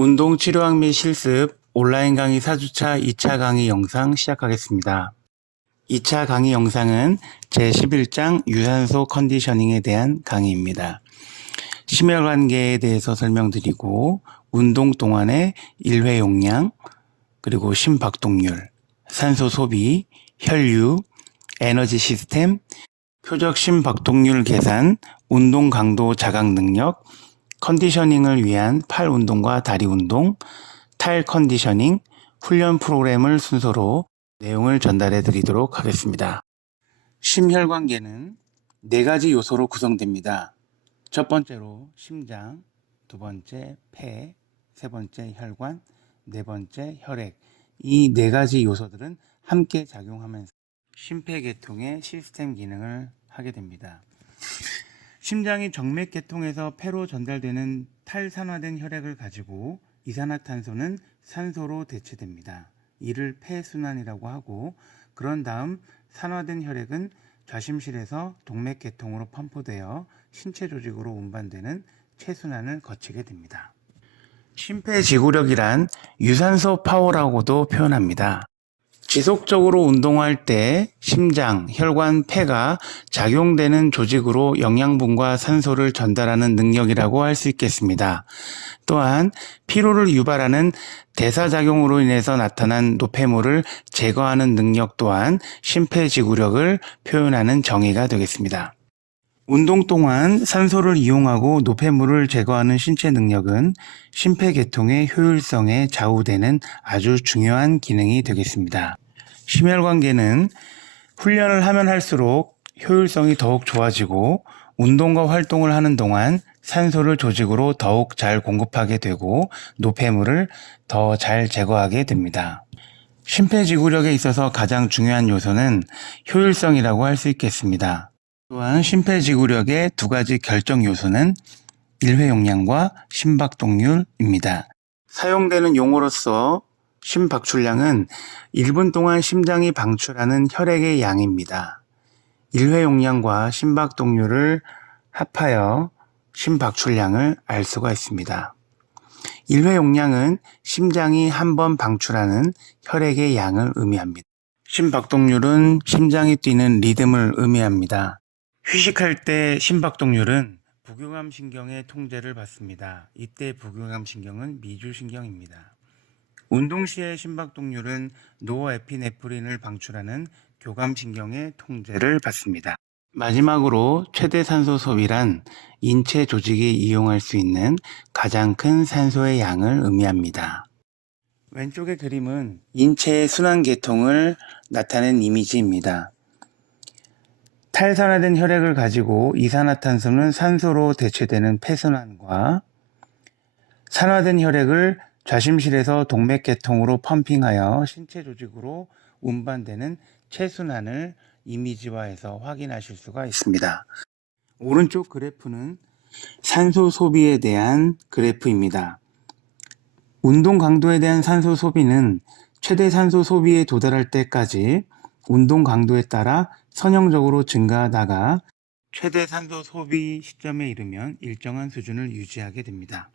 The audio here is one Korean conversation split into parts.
운동치료학 및 실습 온라인 강의 4주차 2차 강의 영상 시작하겠습니다. 2차 강의 영상은 제11장 유산소 컨디셔닝에 대한 강의입니다. 심혈관계에 대해서 설명드리고 운동 동안의 1회 용량, 그리고 심박동률, 산소 소비, 혈류, 에너지 시스템, 표적 심박동률 계산, 운동 강도 자각 능력, 컨디셔닝을 위한 팔 운동과 다리 운동, 탈 컨디셔닝, 훈련 프로그램을 순서로 내용을 전달해 드리도록 하겠습니다. 심혈관계는 4가지 요소로 구성됩니다. 첫 번째로 심장, 두 번째 폐, 세 번째 혈관, 네 번째 혈액. 이 4가지 요소들은 함께 작용하면서 심폐계통의 시스템 기능을 하게 됩니다. 심장이 정맥계통에서 폐로 전달되는 탈산화된 혈액을 가지고 이산화탄소는 산소로 대체됩니다. 이를 폐순환이라고 하고, 그런 다음 산화된 혈액은 좌심실에서 동맥계통으로 펌프되어 신체 조직으로 운반되는 체순환을 거치게 됩니다. 심폐지구력이란 유산소 파워라고도 표현합니다. 지속적으로 운동할 때 심장, 혈관, 폐가 작용되는 조직으로 영양분과 산소를 전달하는 능력이라고 할 수 있겠습니다. 또한 피로를 유발하는 대사작용으로 인해서 나타난 노폐물을 제거하는 능력 또한 심폐지구력을 표현하는 정의가 되겠습니다. 운동 동안 산소를 이용하고 노폐물을 제거하는 신체 능력은 심폐계통의 효율성에 좌우되는 아주 중요한 기능이 되겠습니다. 심혈관계는 훈련을 하면 할수록 효율성이 더욱 좋아지고 운동과 활동을 하는 동안 산소를 조직으로 더욱 잘 공급하게 되고 노폐물을 더 잘 제거하게 됩니다. 심폐지구력에 있어서 가장 중요한 요소는 효율성이라고 할 수 있겠습니다. 또한 심폐지구력의 2가지 결정 요소는 1회 용량과 심박동률입니다. 사용되는 용어로서 심박출량은 1분 동안 심장이 방출하는 혈액의 양입니다. 1회 용량과 심박동률을 합하여 심박출량을 알 수가 있습니다. 1회 용량은 심장이 한 번 방출하는 혈액의 양을 의미합니다. 심박동률은 심장이 뛰는 리듬을 의미합니다. 휴식할 때 심박동률은 부교감신경의 통제를 받습니다. 이때 부교감신경은 미주신경입니다. 운동 시의 심박동률은 노에피네프린을 방출하는 교감신경의 통제를 받습니다. 마지막으로 최대 산소 소비란 인체 조직이 이용할 수 있는 가장 큰 산소의 양을 의미합니다. 왼쪽의 그림은 인체의 순환계통을 나타낸 이미지입니다. 탈산화된 혈액을 가지고 이산화탄소는 산소로 대체되는 폐순환과 산화된 혈액을 좌심실에서 동맥계통으로 펌핑하여 신체 조직으로 운반되는 체순환을 이미지화해서 확인하실 수가 있습니다. 오른쪽 그래프는 산소 소비에 대한 그래프입니다. 운동 강도에 대한 산소 소비는 최대 산소 소비에 도달할 때까지 운동 강도에 따라 선형적으로 증가하다가 최대 산소 소비 시점에 이르면 일정한 수준을 유지하게 됩니다.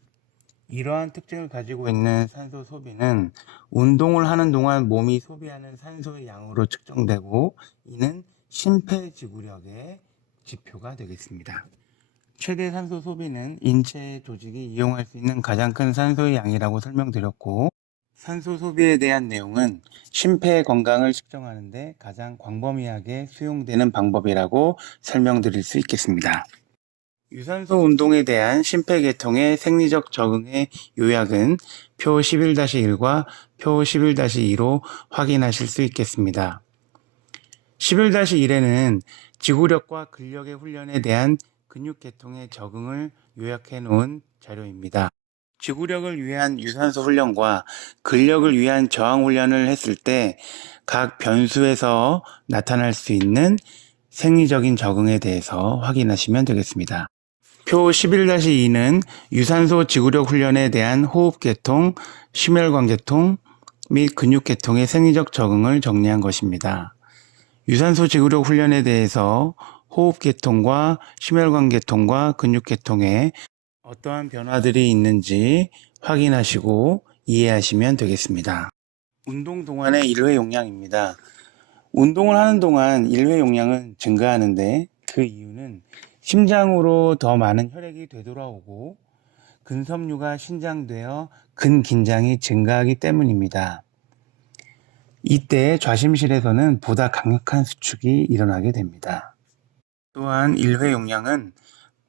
이러한 특징을 가지고 있는 산소 소비는 운동을 하는 동안 몸이 소비하는 산소의 양으로 측정되고, 이는 심폐지구력의 지표가 되겠습니다. 최대 산소 소비는 인체 조직이 이용할 수 있는 가장 큰 산소의 양이라고 설명드렸고, 산소 소비에 대한 내용은 심폐 건강을 측정하는 데 가장 광범위하게 수용되는 방법이라고 설명드릴 수 있겠습니다. 유산소 운동에 대한 심폐계통의 생리적 적응의 요약은 표 11-1과 표 11-2로 확인하실 수 있겠습니다. 11-1에는 지구력과 근력의 훈련에 대한 근육계통의 적응을 요약해 놓은 자료입니다. 지구력을 위한 유산소 훈련과 근력을 위한 저항 훈련을 했을 때 각 변수에서 나타날 수 있는 생리적인 적응에 대해서 확인하시면 되겠습니다. 표 11-2는 유산소 지구력 훈련에 대한 호흡계통, 심혈관계통 및 근육계통의 생리적 적응을 정리한 것입니다. 유산소 지구력 훈련에 대해서 호흡계통과 심혈관계통과 근육계통에 어떠한 변화들이 있는지 확인하시고 이해하시면 되겠습니다. 운동 동안의 1회 용량입니다. 운동을 하는 동안 1회 용량은 증가하는데 그 이유는 심장으로 더 많은 혈액이 되돌아오고 근섬유가 신장되어 근긴장이 증가하기 때문입니다. 이때 좌심실에서는 보다 강력한 수축이 일어나게 됩니다. 또한 1회 용량은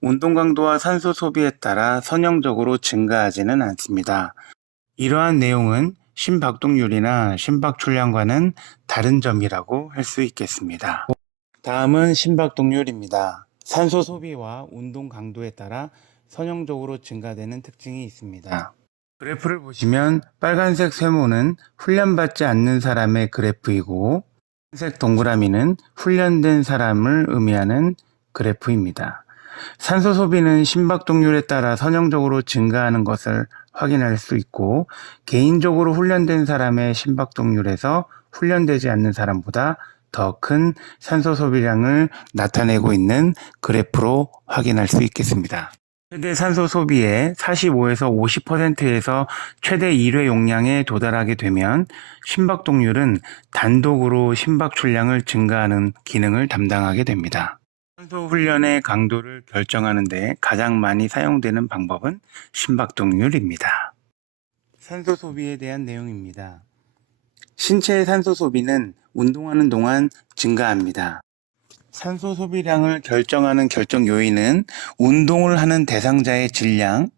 운동 강도와 산소 소비에 따라 선형적으로 증가하지는 않습니다. 이러한 내용은 심박동률이나 심박출량과는 다른 점이라고 할 수 있겠습니다. 다음은 심박동률입니다. 산소 소비와 운동 강도에 따라 선형적으로 증가되는 특징이 있습니다. 그래프를 보시면 빨간색 세모는 훈련받지 않는 사람의 그래프이고 흰색 동그라미는 훈련된 사람을 의미하는 그래프입니다. 산소 소비는 심박동률에 따라 선형적으로 증가하는 것을 확인할 수 있고 개인적으로 훈련된 사람의 심박동률에서 훈련되지 않는 사람보다 더 큰 산소 소비량을 나타내고 있는 그래프로 확인할 수 있겠습니다. 최대 산소 소비의 45에서 50%에서 최대 1회 용량에 도달하게 되면 심박동률은 단독으로 심박출량을 증가하는 기능을 담당하게 됩니다. 산소 훈련의 강도를 결정하는 데 가장 많이 사용되는 방법은 심박동률입니다. 산소 소비에 대한 내용입니다. 신체의 산소 소비는 운동하는 동안 증가합니다. 산소 소비량을 결정하는 결정 요인은 운동을 하는 대상자의 질량,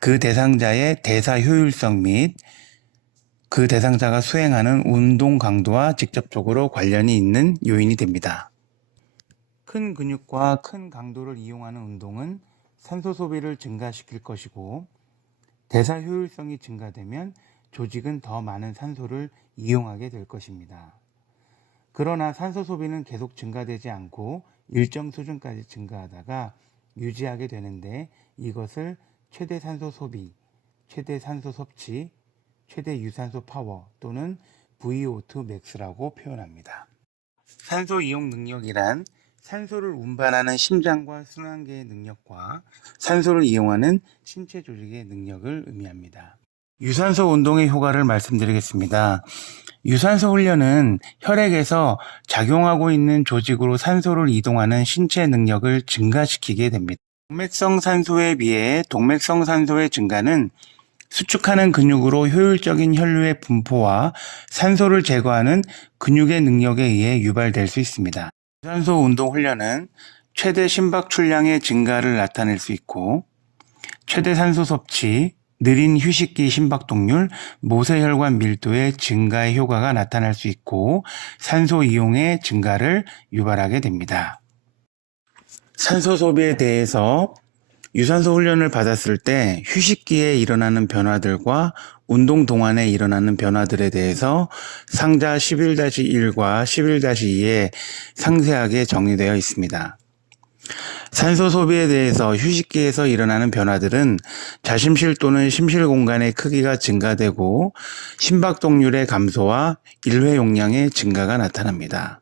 그 대상자의 대사 효율성 및 그 대상자가 수행하는 운동 강도와 직접적으로 관련이 있는 요인이 됩니다. 큰 근육과 큰 강도를 이용하는 운동은 산소 소비를 증가시킬 것이고 대사 효율성이 증가되면 조직은 더 많은 산소를 이용하게 될 것입니다. 그러나 산소 소비는 계속 증가되지 않고 일정 수준까지 증가하다가 유지하게 되는데 이것을 최대 산소 소비, 최대 산소 섭취, 최대 유산소 파워 또는 VO2 max라고 표현합니다. 산소 이용 능력이란 산소를 운반하는 심장과 순환계의 능력과 산소를 이용하는 신체 조직의 능력을 의미합니다. 유산소 운동의 효과를 말씀드리겠습니다. 유산소 훈련은 혈액에서 작용하고 있는 조직으로 산소를 이동하는 신체 능력을 증가시키게 됩니다. 동맥성 산소에 비해 동맥성 산소의 증가는 수축하는 근육으로 효율적인 혈류의 분포와 산소를 제거하는 근육의 능력에 의해 유발될 수 있습니다. 유산소 운동 훈련은 최대 심박출량의 증가를 나타낼 수 있고 최대 산소 섭취, 느린 휴식기 심박동률, 모세혈관 밀도의 증가의 효과가 나타날 수 있고 산소 이용의 증가를 유발하게 됩니다. 산소 소비에 대해서 유산소 훈련을 받았을 때 휴식기에 일어나는 변화들과 운동 동안에 일어나는 변화들에 대해서 상자 11-1과 11-2에 상세하게 정리되어 있습니다. 산소 소비에 대해서 휴식기에서 일어나는 변화들은 자심실 또는 심실 공간의 크기가 증가되고 심박동률의 감소와 1회 용량의 증가가 나타납니다.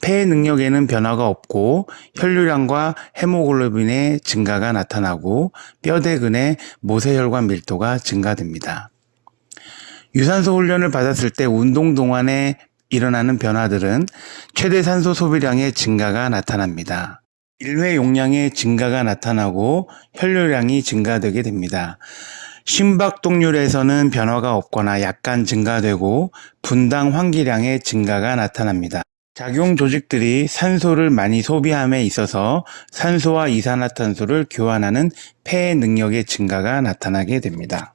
폐의 능력에는 변화가 없고 혈류량과 헤모글로빈의 증가가 나타나고 뼈대근의 모세혈관 밀도가 증가됩니다. 유산소 훈련을 받았을 때 운동 동안에 일어나는 변화들은 최대 산소 소비량의 증가가 나타납니다. 1회 용량의 증가가 나타나고 혈류량이 증가되게 됩니다. 심박동률에서는 변화가 없거나 약간 증가되고 분당 환기량의 증가가 나타납니다. 작용 조직들이 산소를 많이 소비함에 있어서 산소와 이산화탄소를 교환하는 폐의 능력의 증가가 나타나게 됩니다.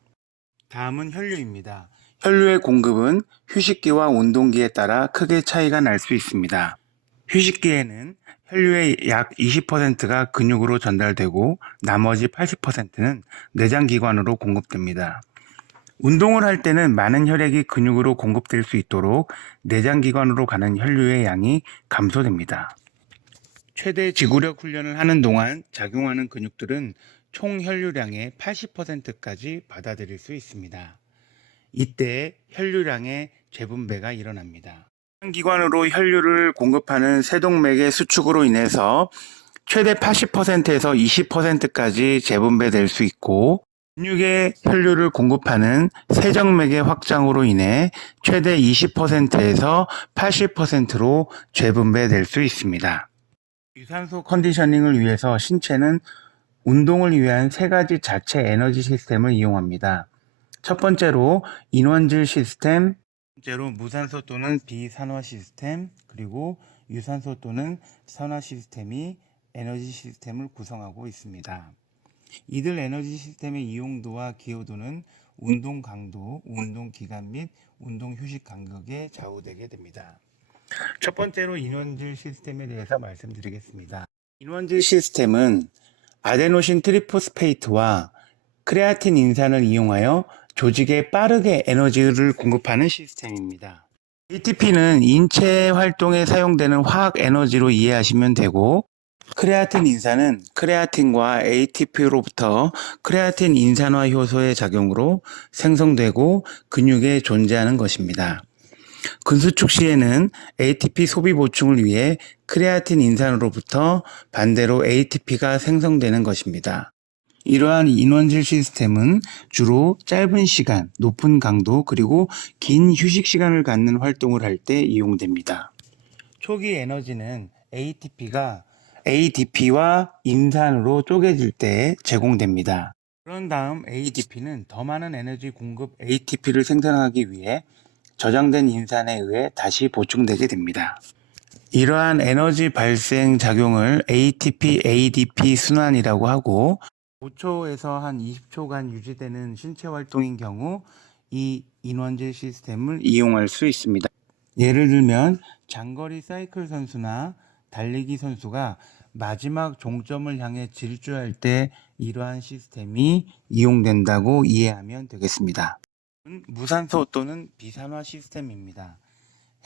다음은 혈류입니다. 혈류의 공급은 휴식기와 운동기에 따라 크게 차이가 날 수 있습니다. 휴식기에는 혈류의 약 20%가 근육으로 전달되고 나머지 80%는 내장기관으로 공급됩니다. 운동을 할 때는 많은 혈액이 근육으로 공급될 수 있도록 내장기관으로 가는 혈류의 양이 감소됩니다. 최대 지구력 훈련을 하는 동안 작용하는 근육들은 총 혈류량의 80%까지 받아들일 수 있습니다. 이때 혈류량의 재분배가 일어납니다. 기관으로 혈류를 공급하는 세동맥의 수축으로 인해서 최대 80%에서 20%까지 재분배될 수 있고 근육의 혈류를 공급하는 세정맥의 확장으로 인해 최대 20%에서 80%로 재분배될 수 있습니다. 유산소 컨디셔닝을 위해서 신체는 운동을 위한 세 가지 자체 에너지 시스템을 이용합니다. 첫 번째로 인원질 시스템, 번째로 무산소 또는 비산화 시스템, 그리고 유산소 또는 산화 시스템이 에너지 시스템을 구성하고 있습니다. 이들 에너지 시스템의 이용도와 기여도는 운동 강도, 운동 기간 및 운동 휴식 간격에 좌우되게 됩니다. 첫 번째로 인원질 시스템에 대해서 말씀드리겠습니다. 인원질 시스템은 아데노신 트리포스페이트와 크레아틴 인산을 이용하여 조직에 빠르게 에너지를 공급하는 시스템입니다. ATP는 인체 활동에 사용되는 화학 에너지로 이해하시면 되고, 크레아틴 인산은 크레아틴과 ATP로부터 크레아틴 인산화 효소의 작용으로 생성되고 근육에 존재하는 것입니다. 근수축 시에는 ATP 소비 보충을 위해 크레아틴 인산으로부터 반대로 ATP가 생성되는 것입니다. 이러한 인원질 시스템은 주로 짧은 시간, 높은 강도, 그리고 긴 휴식 시간을 갖는 활동을 할 때 이용됩니다. 초기 에너지는 ADP와 인산으로 쪼개질 때 제공됩니다. 그런 다음 ADP는 더 많은 에너지 공급 ATP를 생산하기 위해 저장된 인산에 의해 다시 보충되게 됩니다. 이러한 에너지 발생 작용을 ATP-ADP 순환이라고 하고, 5초에서 한 20초간 유지되는 신체 활동인 경우 이 인원질 시스템을 이용할 수 있습니다. 예를 들면 장거리 사이클 선수나 달리기 선수가 마지막 종점을 향해 질주할 때 이러한 시스템이 이용된다고 이해하면 되겠습니다. 무산소 또는 비산화 시스템입니다.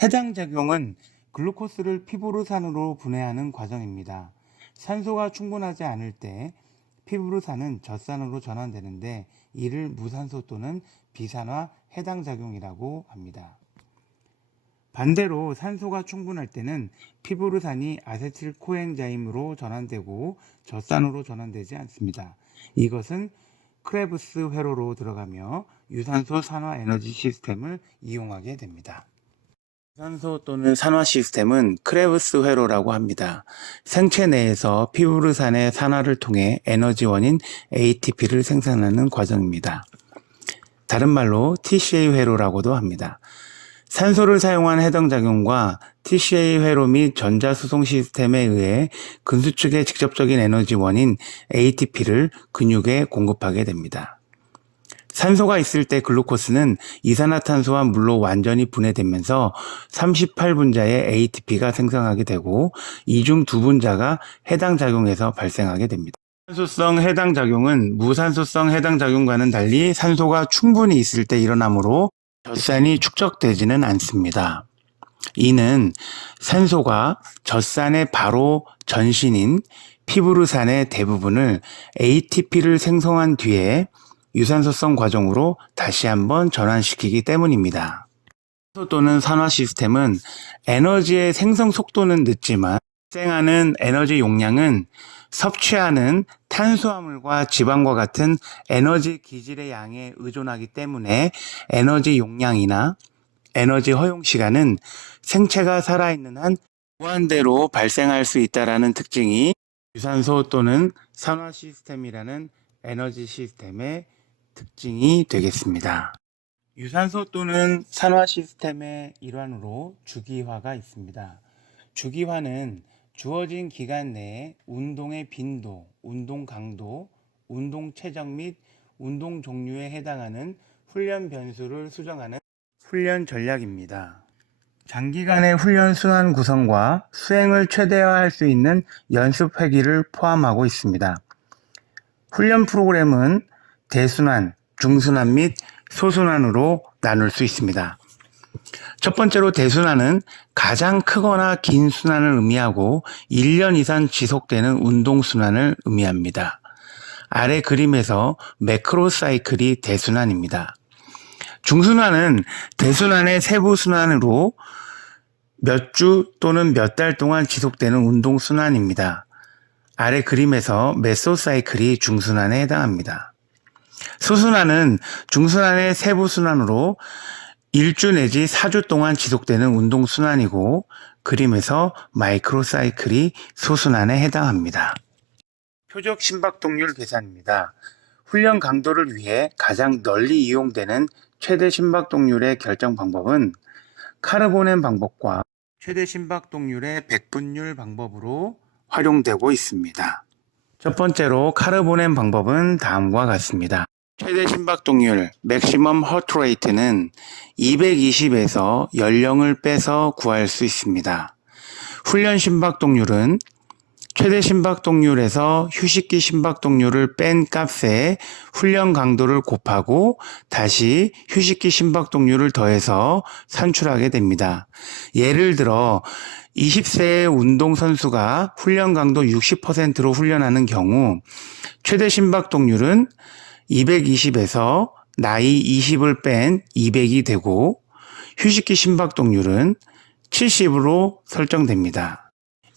해당 작용은 글루코스를 피부르산으로 분해하는 과정입니다. 산소가 충분하지 않을 때 피부르산은 젖산으로 전환되는데 이를 무산소 또는 비산화 해당 작용이라고 합니다. 반대로 산소가 충분할 때는 피부르산이 아세틸코엔자임으로 전환되고 젖산으로 전환되지 않습니다. 이것은 크레브스 회로로 들어가며 유산소 산화 에너지 시스템을 이용하게 됩니다. 유산소 또는 산화 시스템은 크레브스 회로라고 합니다. 생체 내에서 피부르산의 산화를 통해 에너지원인 ATP를 생산하는 과정입니다. 다른 말로 TCA 회로라고도 합니다. 산소를 사용한 해당 작용과 TCA 회로 및 전자수송 시스템에 의해 근수축의 직접적인 에너지원인 ATP를 근육에 공급하게 됩니다. 산소가 있을 때 글루코스는 이산화탄소와 물로 완전히 분해되면서 38분자의 ATP가 생성하게 되고 이 중 2분자가 해당 작용에서 발생하게 됩니다. 산소성 해당 작용은 무산소성 해당 작용과는 달리 산소가 충분히 있을 때 일어나므로 젖산이 축적되지는 않습니다. 이는 산소가 젖산의 바로 전신인 피부르산의 대부분을 ATP를 생성한 뒤에 유산소성 과정으로 다시 한번 전환시키기 때문입니다. 산소 또는 산화 시스템은 에너지의 생성 속도는 늦지만 발생하는 에너지 용량은 섭취하는 탄수화물과 지방과 같은 에너지 기질의 양에 의존하기 때문에 에너지 용량이나 에너지 허용 시간은 생체가 살아있는 한 무한대로 발생할 수 있다는 특징이 유산소 또는 산화 시스템이라는 에너지 시스템의 특징이 되겠습니다. 유산소 또는 산화 시스템의 일환으로 주기화가 있습니다. 주기화는 주어진 기간 내에 운동의 빈도, 운동 강도, 운동 체적 및 운동 종류에 해당하는 훈련 변수를 수정하는 훈련 전략입니다. 장기간의 훈련 순환 구성과 수행을 최대화할 수 있는 연습 회기를 포함하고 있습니다. 훈련 프로그램은 대순환, 중순환 및 소순환으로 나눌 수 있습니다. 첫 번째로 대순환은 가장 크거나 긴 순환을 의미하고 1년 이상 지속되는 운동 순환을 의미합니다. 아래 그림에서 매크로 사이클이 대순환입니다. 중순환은 대순환의 세부 순환으로 몇 주 또는 몇 달 동안 지속되는 운동 순환입니다. 아래 그림에서 메소사이클이 중순환에 해당합니다. 소순환은 중순환의 세부순환으로 1주 내지 4주 동안 지속되는 운동순환이고 그림에서 마이크로사이클이 소순환에 해당합니다. 표적 심박동률 계산입니다. 훈련 강도를 위해 가장 널리 이용되는 최대 심박동률의 결정 방법은 카르보넴 방법과 최대 심박동률의 백분율 방법으로 활용되고 있습니다. 첫 번째로 카르보넴 방법은 다음과 같습니다. 최대 심박동률 (maximum heart rate는 220에서 연령을 빼서 구할 수 있습니다. 훈련 심박동률은 최대 심박동률에서 휴식기 심박동률을 뺀 값에 훈련 강도를 곱하고 다시 휴식기 심박동률을 더해서 산출하게 됩니다. 예를 들어 20세의 운동선수가 훈련 강도 60%로 훈련하는 경우 최대 심박동률은 220에서 나이 20을 뺀 200이 되고 휴식기 심박동률은 70으로 설정됩니다.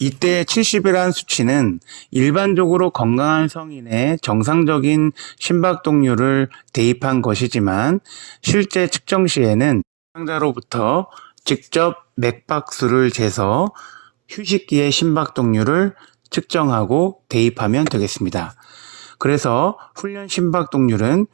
이때 70이라는 수치는 일반적으로 건강한 성인의 정상적인 심박동률을 대입한 것이지만 실제 측정 시에는 사용자로부터 직접 맥박수를 재서 휴식기의 심박동률을 측정하고 대입하면 되겠습니다. 그래서 훈련 심박동률은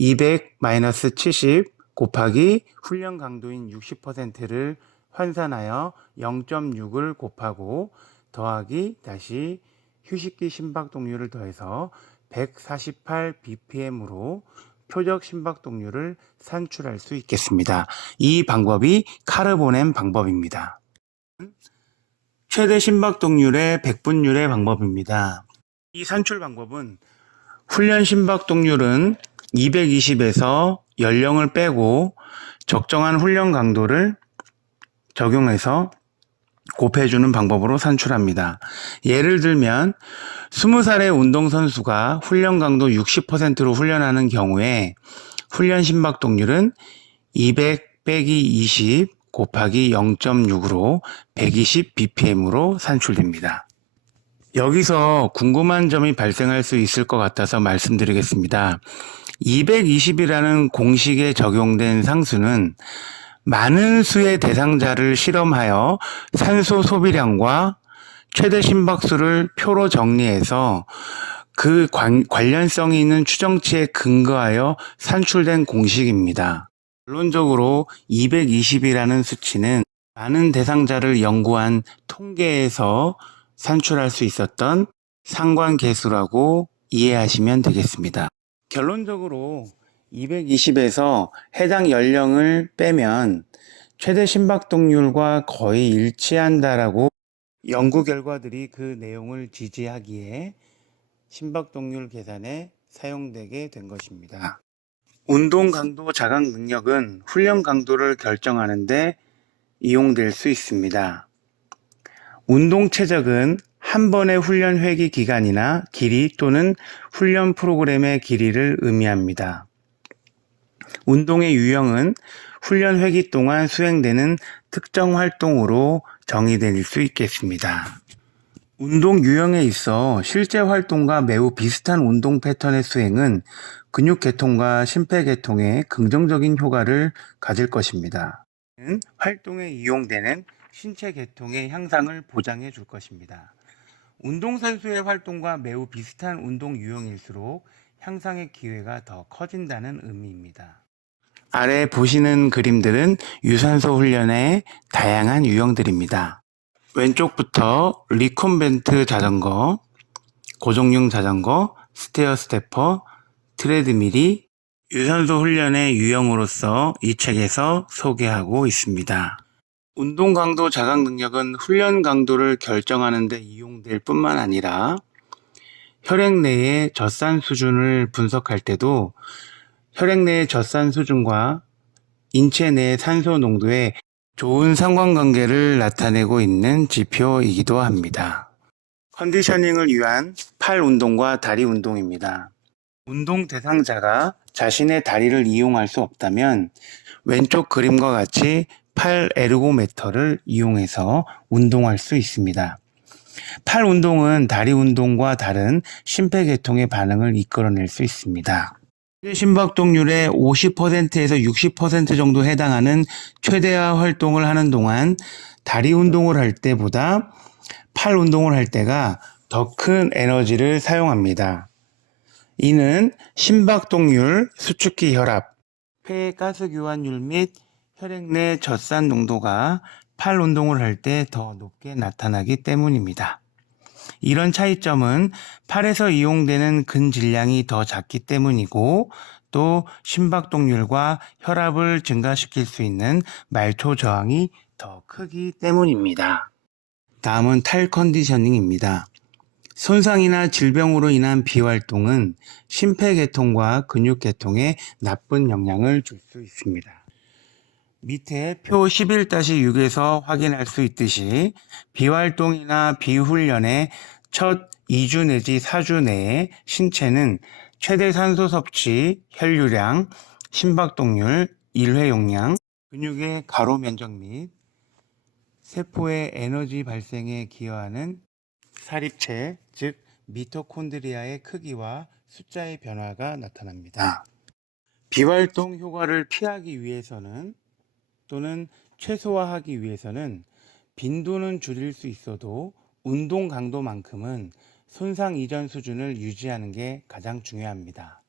200-70 곱하기 훈련 강도인 60%를 환산하여 0.6을 곱하고 더하기 다시 휴식기 심박동률을 더해서 148bpm으로 표적 심박동률을 산출할 수 있겠습니다. 이 방법이 카르보넴 방법입니다. 최대 심박동률의 백분율의 방법입니다. 이 산출 방법은 훈련 심박동률은 220에서 연령을 빼고 적정한 훈련 강도를 적용해서 곱해주는 방법으로 산출합니다. 예를 들면 20살의 운동선수가 훈련 강도 60%로 훈련하는 경우에 훈련 심박동률은 200 빼기 20 곱하기 0.6으로 120bpm으로 산출됩니다. 여기서 궁금한 점이 발생할 수 있을 것 같아서 말씀드리겠습니다. 220이라는 공식에 적용된 상수는 많은 수의 대상자를 실험하여 산소 소비량과 최대 심박수를 표로 정리해서 그 관련성이 있는 추정치에 근거하여 산출된 공식입니다. 결론적으로 220이라는 수치는 많은 대상자를 연구한 통계에서 산출할 수 있었던 상관계수라고 이해하시면 되겠습니다. 결론적으로 220에서 해당 연령을 빼면 최대 심박동률과 거의 일치한다라고 연구 결과들이 그 내용을 지지하기에 심박동률 계산에 사용되게 된 것입니다. 운동 강도 자각 능력은 훈련 강도를 결정하는 데 이용될 수 있습니다. 운동 최적은 한 번의 훈련 회기 기간이나 길이 또는 훈련 프로그램의 길이를 의미합니다. 운동의 유형은 훈련 회기 동안 수행되는 특정 활동으로 정의될 수 있겠습니다. 운동 유형에 있어 실제 활동과 매우 비슷한 운동 패턴의 수행은 근육계통과 심폐계통에 긍정적인 효과를 가질 것입니다. 활동에 이용되는 신체계통의 향상을 보장해 줄 것입니다. 운동선수의 활동과 매우 비슷한 운동 유형일수록 향상의 기회가 더 커진다는 의미입니다. 아래 보시는 그림들은 유산소 훈련의 다양한 유형들입니다. 왼쪽부터 리콤벤트 자전거, 고정용 자전거, 스테어 스태퍼, 트레드밀이 유산소 훈련의 유형으로서 이 책에서 소개하고 있습니다. 운동 강도 자각 능력은 훈련 강도를 결정하는 데 이용될 뿐만 아니라 혈액 내의 젖산 수준을 분석할 때도 혈액 내의 젖산 수준과 인체 내의 산소 농도에 좋은 상관관계를 나타내고 있는 지표이기도 합니다. 컨디셔닝을 위한 팔 운동과 다리 운동입니다. 운동 대상자가 자신의 다리를 이용할 수 없다면 왼쪽 그림과 같이 팔 에르고메터를 이용해서 운동할 수 있습니다. 팔 운동은 다리 운동과 다른 심폐계통의 반응을 이끌어낼 수 있습니다. 심박동률의 50%에서 60% 정도 해당하는 최대화 활동을 하는 동안 다리 운동을 할 때보다 팔 운동을 할 때가 더 큰 에너지를 사용합니다. 이는 심박동률, 수축기 혈압, 폐 가스 교환율 및 혈액 내 젖산 농도가 팔 운동을 할 때 더 높게 나타나기 때문입니다. 이런 차이점은 팔에서 이용되는 근질량이 더 작기 때문이고 또 심박동률과 혈압을 증가시킬 수 있는 말초 저항이 더 크기 때문입니다. 다음은 탈 컨디셔닝입니다. 손상이나 질병으로 인한 비활동은 심폐계통과 근육계통에 나쁜 영향을 줄 수 있습니다. 밑에 표 11-6에서 확인할 수 있듯이 비활동이나 비훈련의 첫 2주 내지 4주 내에 신체는 최대 산소 섭취, 혈류량, 심박동률, 일회 용량, 근육의 가로 면적 및 세포의 에너지 발생에 기여하는 사립체, 즉 미토콘드리아의 크기와 숫자의 변화가 나타납니다. 비활동 효과를 피하기 위해서는 또는 최소화하기 위해서는 빈도는 줄일 수 있어도 운동 강도만큼은 손상 이전 수준을 유지하는 게 가장 중요합니다.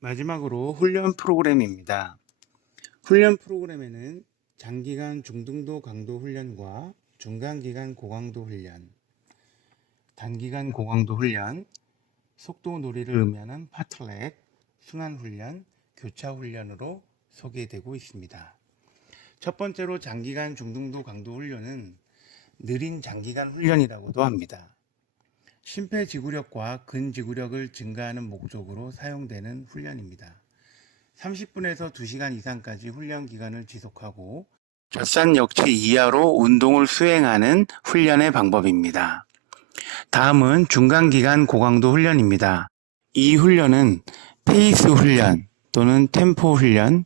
마지막으로 훈련 프로그램입니다. 훈련 프로그램에는 장기간 중등도 강도 훈련과 중간기간 고강도 훈련, 단기간 고강도 훈련, 속도 놀이를 의미하는 파틀렛, 순환 훈련, 교차 훈련으로 소개되고 있습니다. 첫 번째로 장기간 중등도 강도 훈련은 느린 장기간 훈련이라고도 합니다. 심폐지구력과 근지구력을 증가하는 목적으로 사용되는 훈련입니다. 30분에서 2시간 이상까지 훈련 기간을 지속하고 젖산 역치 이하로 운동을 수행하는 훈련의 방법입니다. 다음은 중간기간 고강도 훈련입니다. 이 훈련은 페이스 훈련 또는 템포 훈련,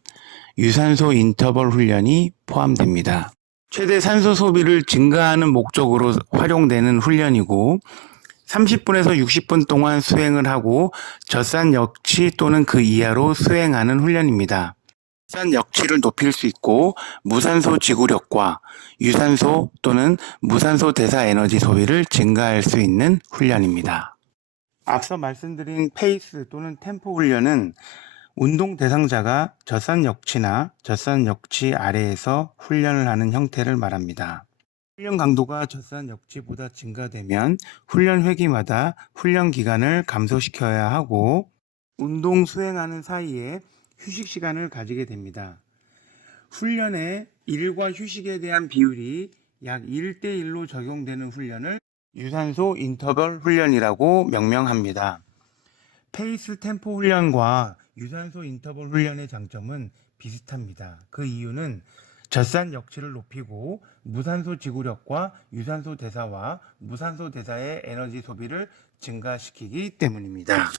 유산소 인터벌 훈련이 포함됩니다. 최대 산소 소비를 증가하는 목적으로 활용되는 훈련이고 30분에서 60분 동안 수행을 하고 젖산 역치 또는 그 이하로 수행하는 훈련입니다. 젖산 역치를 높일 수 있고 무산소 지구력과 유산소 또는 무산소 대사 에너지 소비를 증가할 수 있는 훈련입니다. 앞서 말씀드린 페이스 또는 템포 훈련은 운동 대상자가 젖산 역치나 젖산 역치 아래에서 훈련을 하는 형태를 말합니다. 훈련 강도가 젖산 역치보다 증가되면 훈련 회기마다 훈련 기간을 감소시켜야 하고 운동 수행하는 사이에 휴식 시간을 가지게 됩니다. 훈련의 일과 휴식에 대한 비율이 약 1대1로 적용되는 훈련을 유산소 인터벌 훈련이라고 명명합니다. 페이스 템포 훈련과 유산소 인터벌 훈련의 장점은 비슷합니다. 그 이유는 젖산 역치를 높이고 무산소 지구력과 유산소 대사와 무산소 대사의 에너지 소비를 증가시키기 때문입니다.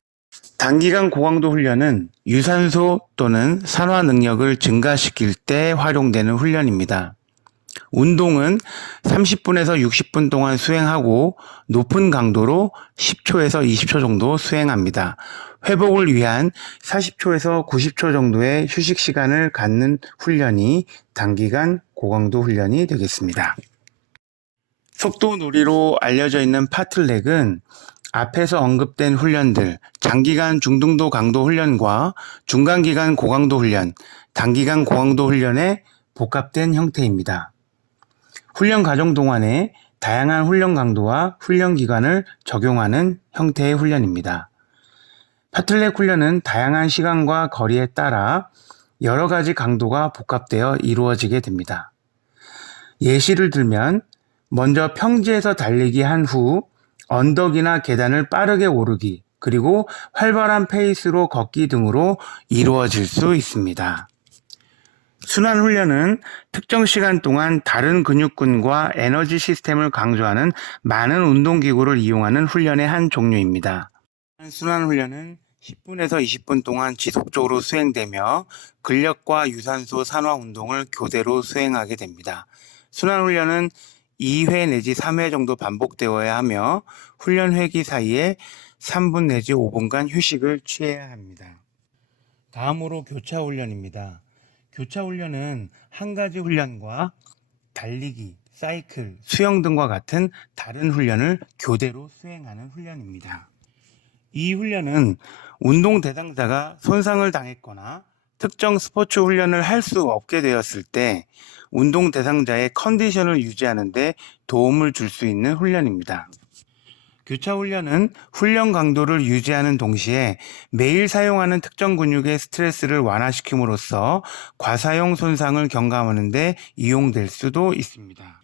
단기간 고강도 훈련은 유산소 또는 산화 능력을 증가시킬 때 활용되는 훈련입니다. 운동은 30분에서 60분 동안 수행하고 높은 강도로 10초에서 20초 정도 수행합니다. 회복을 위한 40초에서 90초 정도의 휴식 시간을 갖는 훈련이 단기간 고강도 훈련이 되겠습니다. 속도 놀이로 알려져 있는 파틀렉은 앞에서 언급된 훈련들, 장기간 중등도 강도 훈련과 중간기간 고강도 훈련, 단기간 고강도 훈련의 복합된 형태입니다. 훈련 과정 동안에 다양한 훈련 강도와 훈련 기간을 적용하는 형태의 훈련입니다. 파틀렉 훈련은 다양한 시간과 거리에 따라 여러 가지 강도가 복합되어 이루어지게 됩니다. 예시를 들면 먼저 평지에서 달리기 한 후 언덕이나 계단을 빠르게 오르기, 그리고 활발한 페이스로 걷기 등으로 이루어질 수 있습니다. 순환 훈련은 특정 시간 동안 다른 근육군과 에너지 시스템을 강조하는 많은 운동기구를 이용하는 훈련의 한 종류입니다. 순환 훈련은 10분에서 20분 동안 지속적으로 수행되며 근력과 유산소 산화 운동을 교대로 수행하게 됩니다. 순환 훈련은 2회 내지 3회 정도 반복되어야 하며 훈련 회기 사이에 3분 내지 5분간 휴식을 취해야 합니다. 다음으로 교차 훈련입니다. 교차 훈련은 한 가지 훈련과 달리기, 사이클, 수영 등과 같은 다른 훈련을 교대로 수행하는 훈련입니다. 이 훈련은 운동 대상자가 손상을 당했거나 특정 스포츠 훈련을 할 수 없게 되었을 때 운동 대상자의 컨디션을 유지하는 데 도움을 줄 수 있는 훈련입니다. 교차 훈련은 훈련 강도를 유지하는 동시에 매일 사용하는 특정 근육의 스트레스를 완화시킴으로써 과사용 손상을 경감하는 데 이용될 수도 있습니다.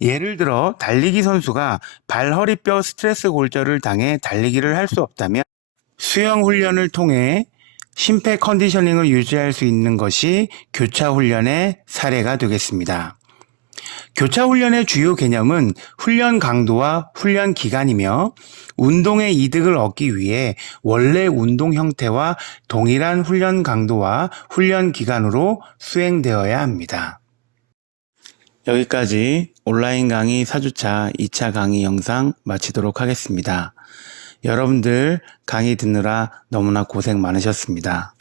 예를 들어 달리기 선수가 발, 허리뼈 스트레스 골절을 당해 달리기를 할 수 없다면 수영 훈련을 통해 심폐 컨디셔닝을 유지할 수 있는 것이 교차 훈련의 사례가 되겠습니다. 교차 훈련의 주요 개념은 훈련 강도와 훈련 기간이며 운동의 이득을 얻기 위해 원래 운동 형태와 동일한 훈련 강도와 훈련 기간으로 수행되어야 합니다. 여기까지 온라인 강의 4주차 2차 강의 영상 마치도록 하겠습니다. 여러분들 강의 듣느라 너무나 고생 많으셨습니다.